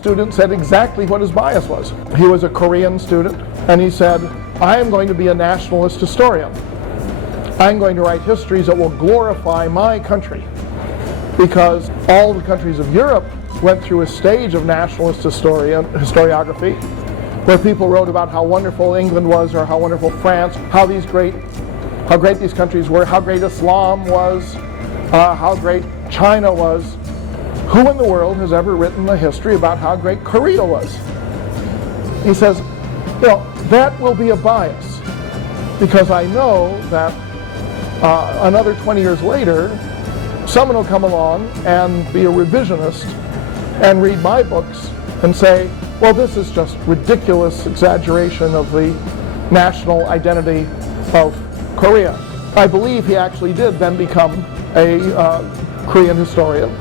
student said exactly what his bias was. He was a Korean student, and he said, I am going to be a nationalist historian. I'm going to write histories that will glorify my country, because all the countries of Europe went through a stage of nationalist historiography, where people wrote about how wonderful England was, or how wonderful France, how great these countries were, how great Islam was, how great China was. Who in the world has ever written a history about how great Korea was? He says, you know, that will be a bias, because I know that another 20 years later, someone will come along and be a revisionist and read my books and say, well, this is just ridiculous exaggeration of the national identity of Korea. I believe he actually did then become a Korean historian.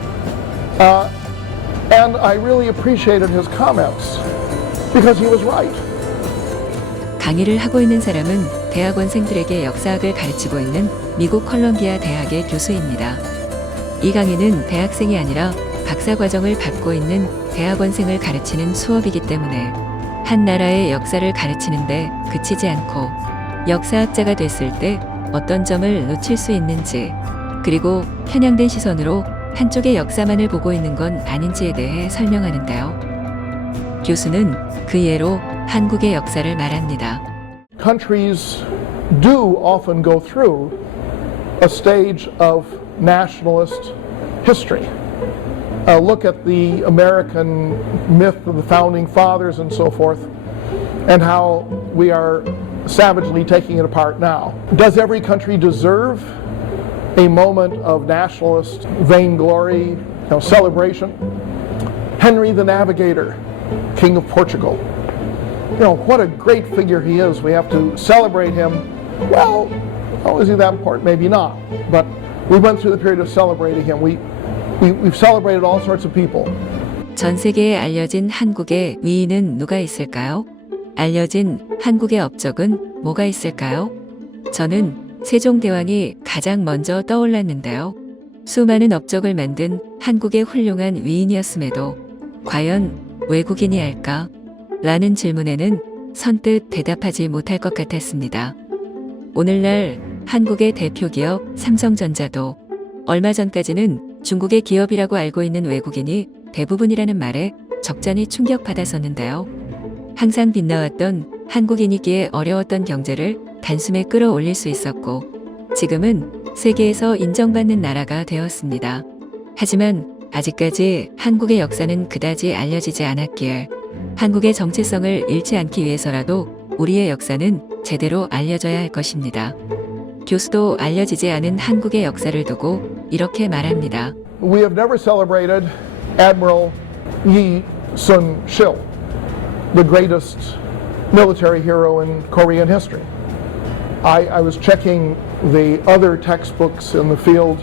And I really appreciated his comments because he was right. 강의를 하고 있는 사람은 대학원생들에게 역사학을 가르치고 있는 미국 컬럼비아 대학의 교수입니다. 이 강의는 대학생이 아니라 박사과정을 밟고 있는 대학원생을 가르치는 수업이기 때문에 한 나라의 역사를 가르치는데 그치지 않고 역사학자가 됐을 때 어떤 점을 놓칠 수 있는지, 그리고 편향된 시선으로 한쪽의 역사만을 보고 있는 건 아닌지에 대해 설명하는데요. 교수는 그 예로 한국의 역사를 말합니다. Countries do often go through a stage of nationalist history. Look at the American myth of the founding fathers and so forth, and how we are savagely taking it apart now. Does every country deserve a moment of nationalist vainglory, celebration? Henry the Navigator, King of Portugal. What a great figure he is. We have to celebrate him. Well, is he that important? Maybe not. But we went through the period of celebrating him. We've celebrated all sorts of people. 전 세계에 알려진 한국의 위인은 누가 있을까요? 알려진 한국의 업적은 뭐가 있을까요? 저는 세종대왕이 가장 먼저 떠올랐는데요. 수많은 업적을 만든 한국의 훌륭한 위인이었음에도 과연 외국인이 할까? 라는 질문에는 선뜻 대답하지 못할 것 같았습니다. 오늘날 한국의 대표 기업 삼성전자도 얼마 전까지는 중국의 기업이라고 알고 있는 외국인이 대부분이라는 말에 적잖이 충격받았었는데요. 항상 빗나왔던 한국인이기에 어려웠던 경제를 단숨에 끌어올릴 수 있었고, 지금은 세계에서 인정받는 나라가 되었습니다. 하지만 아직까지 한국의 역사는 그다지 알려지지 않았기에 한국의 정체성을 잃지 않기 위해서라도 우리의 역사는 제대로 알려져야 할 것입니다. 교수도 알려지지 않은 한국의 역사를 두고 이렇게 말합니다. We have never celebrated Admiral Yi Sun-shil, the greatest military hero in Korean history. I was checking the other textbooks in the field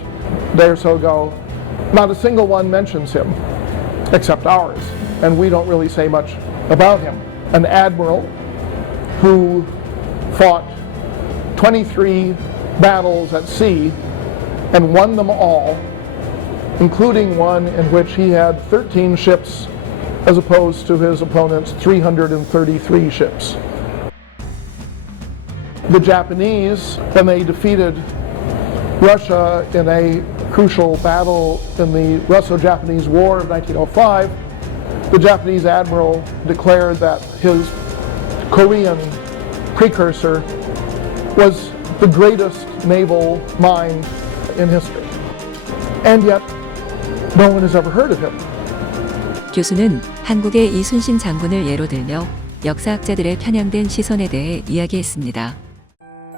a day or so ago. Not a single one mentions him, except ours, and we don't really say much about him. An admiral who fought 23 battles at sea and won them all, including one in which he had 13 ships as opposed to his opponent's 333 ships. The Japanese, when they defeated Russia in a crucial battle in the Russo-Japanese War of 1905, the Japanese admiral declared that his Korean precursor was the greatest naval mind in history. And yet, no one has ever heard of him. 교수는 한국의 이순신 장군을 예로 들며 역사학자들의 편향된 시선에 대해 이야기했습니다.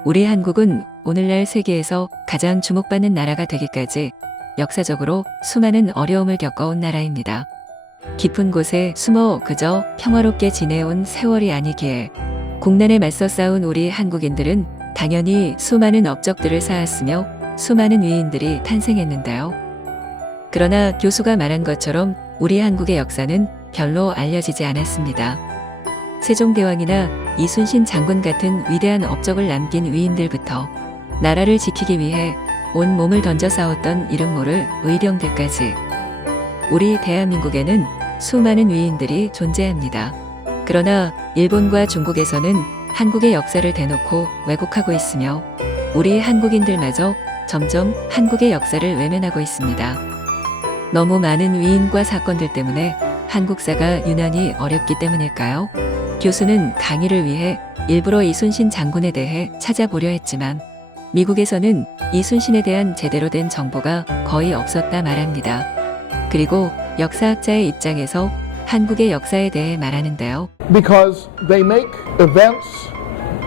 우리 한국은 오늘날 세계에서 가장 주목받는 나라가 되기까지 역사적으로 수많은 어려움을 겪어온 나라입니다. 깊은 곳에 숨어 그저 평화롭게 지내온 세월이 아니기에 국난에 맞서 싸운 우리 한국인들은 당연히 수많은 업적들을 쌓았으며 수많은 위인들이 탄생했는데요. 그러나 교수가 말한 것처럼 우리 한국의 역사는 별로 알려지지 않았습니다. 세종대왕이나 이순신 장군 같은 위대한 업적을 남긴 위인들부터 나라를 지키기 위해 온 몸을 던져 싸웠던 이름 모를 의병들까지 우리 대한민국에는 수많은 위인들이 존재합니다. 그러나 일본과 중국에서는 한국의 역사를 대놓고 왜곡하고 있으며 우리 한국인들마저 점점 한국의 역사를 외면하고 있습니다. 너무 많은 위인과 사건들 때문에 한국사가 유난히 어렵기 때문일까요? 교수는 강의를 위해 일부러 이순신 장군에 대해 찾아보려 했지만 미국에서는 이순신에 대한 제대로 된 정보가 거의 없었다 말합니다. 그리고 역사학자의 입장에서 한국의 역사에 대해 말하는데요. Because they make events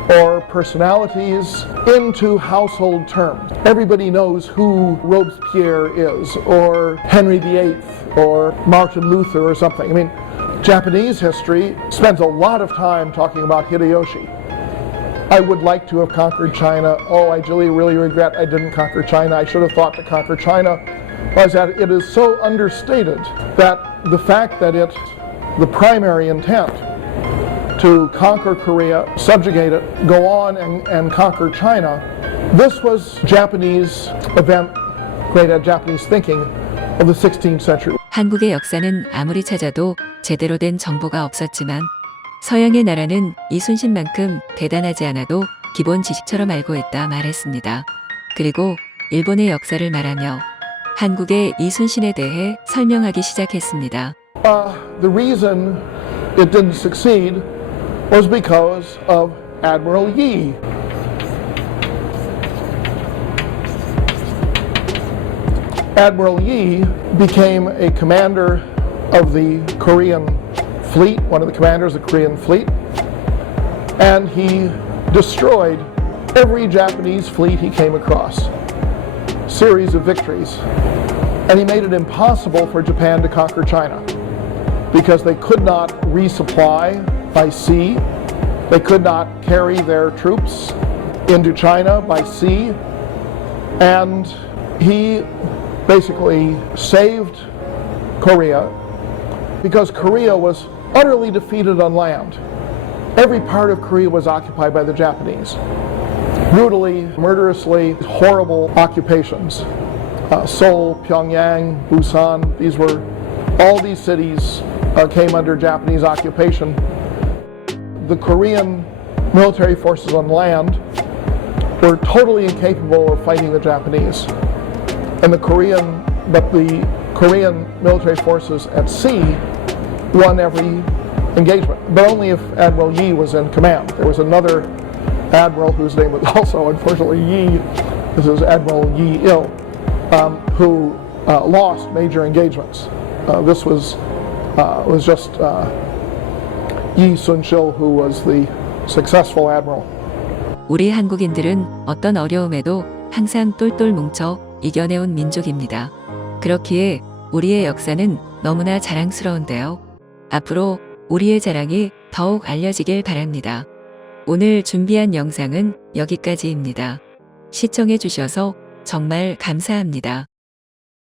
or personalities into household terms. Everybody knows who Robespierre is, or Henry VIII, or Martin Luther, or something. I mean, Japanese history spends a lot of time talking about Hideyoshi. I would like to have conquered China. Oh, I really regret I didn't conquer China. I should have thought to conquer China. Was that it is so understated that the fact that the primary intent to conquer Korea, subjugate it, go on and conquer China, this was Japanese event, great Japanese thinking of the 16th century. 한국의 역사는 아무리 찾아도 제대로 된 정보가 없었지만 서양의 나라는 이순신만큼 대단하지 않아도 기본 지식처럼 알고 있다 말했습니다. 그리고 일본의 역사를 말하며 한국의 이순신에 대해 설명하기 시작했습니다. The reason it didn't succeed was because of Admiral Yi. Admiral Yi became a commander of the Korean fleet, one of the commanders of the Korean fleet, and he destroyed every Japanese fleet he came across. Series of victories. And he made it impossible for Japan to conquer China because they could not resupply by sea. They could not carry their troops into China by sea. And he basically saved Korea because Korea was utterly defeated on land. Every part of Korea was occupied by the Japanese. Brutally, murderously, horrible occupations. Seoul, Pyongyang, Busan, all these cities came under Japanese occupation. The Korean military forces on land were totally incapable of fighting the Japanese. And the Korean military forces at sea won every engagement, but only if Admiral Yi was in command. There was another admiral whose name was also unfortunately Yi. This is Admiral Yi Il, who lost major engagements. This was just Yi Sun-shil who was the successful admiral. 우리 한국인들은 어떤 어려움에도 항상 똘똘 뭉쳐 이겨내온 민족입니다. 그렇기에 우리의 역사는 너무나 자랑스러운데요. 앞으로 우리의 자랑이 더욱 알려지길 바랍니다. 오늘 준비한 영상은 여기까지입니다. 시청해 주셔서 정말 감사합니다.